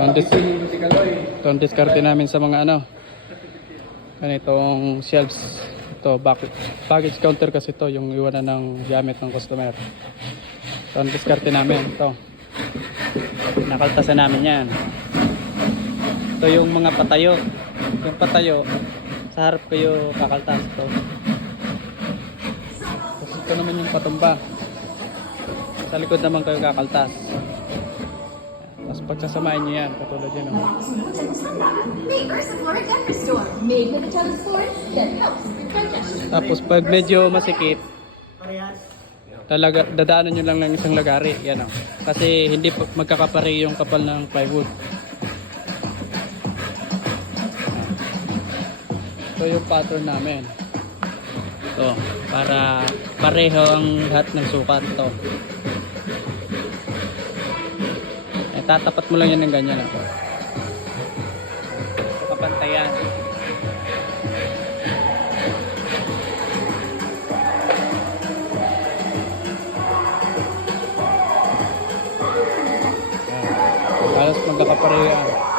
Ito ang diskarte namin sa mga ano, ganitong shelves. Ito, baggage counter kasi ito, yung iwanan ng gamit ng customer. Ito ang diskarte namin. Ito, nakaltasan namin yan. Ito yung mga patayo. Yung patayo, sa harap kayo kakaltas ito. Tapos ito naman yung patumba. Sa likod naman kayo kakaltas. Tapos pagsasamahin nyo yan, katulad yun. Tapos pag medyo masikip, talaga dadaanan nyo lang ng isang lagari. Yan, oh. Kasi hindi magkakapare yung kapal ng plywood. Ito yung pattern namin. Ito, para pareho ang lahat ng sukat. Ito. Tatapat mo lang yan ng ganyan. Ito. Kapantayan. Halos magkakapareho yan.